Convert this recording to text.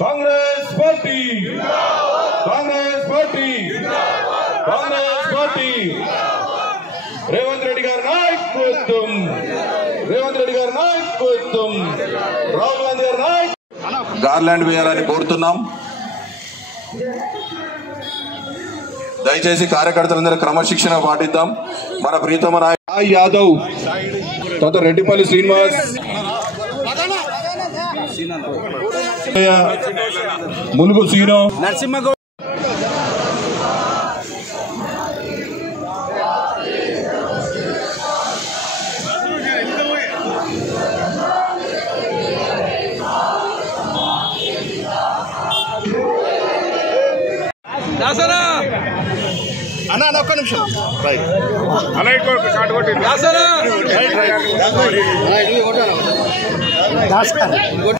Congress party Congress party Congress party Revanth Reddy గారి నాయకత్వం రేవంత్ రెడ్డి గారి నాయకత్వం రాహుల్ గాంధీ గారి నాయకత్వం గార్లాండ్ వేయాలని కోరుతున్నాం. దయచేసి కార్యకర్తలందరూ క్రమశిక్షణ పాటిద్దాం. మన ప్రీతమ నాయకుడు యాదవ్, తర్వాత రెడ్డిపల్లి శ్రీనివాస్, ములుగు సీనో, నరసింహగౌడ్, అన్న ఒక్క నిమిషం రైట్